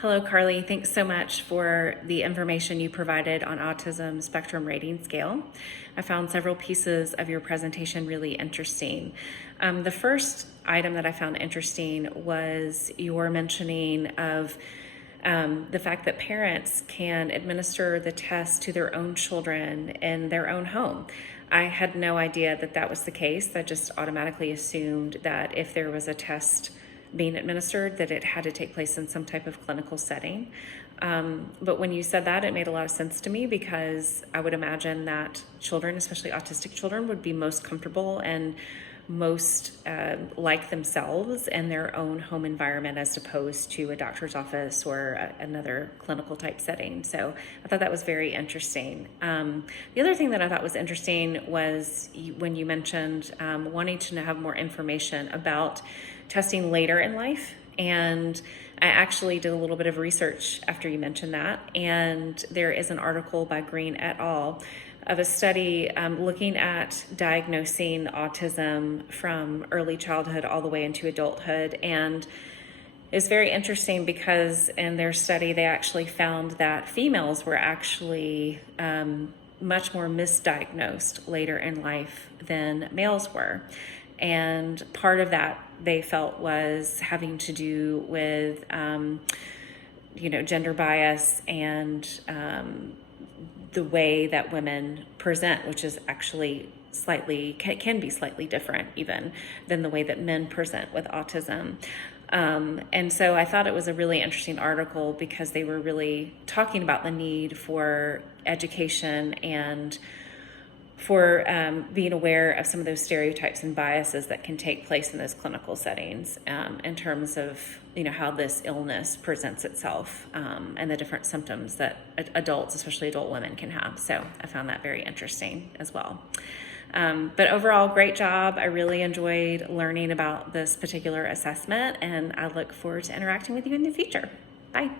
Hello, Carly. Thanks so much for the information you provided on Autism Spectrum Rating Scale. I found several pieces of your presentation really interesting. The first item that I found interesting was your mentioning of the fact that parents can administer the test to their own children in their own home. I had no idea that that was the case. I just automatically assumed that if there was a test being administered, that it had to take place in some type of clinical setting. But when you said that, it made a lot of sense to me, because I would imagine that children, especially autistic children, would be most comfortable and most like themselves in their own home environment, as opposed to a doctor's office or another clinical type setting. So I thought that was very interesting. The other thing that I thought was interesting was when you mentioned wanting to have more information about testing later in life. And I actually did a little bit of research after you mentioned that. And there is an article by Green et al. Of a study looking at diagnosing autism from early childhood all the way into adulthood. And it's very interesting because in their study, they actually found that females were actually much more misdiagnosed later in life than males were. And part of that they felt was having to do with, gender bias and the way that women present, which is actually can be slightly different even than the way that men present with autism. And so I thought it was a really interesting article, because they were really talking about the need for education and for being aware of some of those stereotypes and biases that can take place in those clinical settings, in terms of how this illness presents itself, and the different symptoms that adults, especially adult women, can have. So I found that very interesting as well. But overall, great job. I really enjoyed learning about this particular assessment, and I look forward to interacting with you in the future. Bye.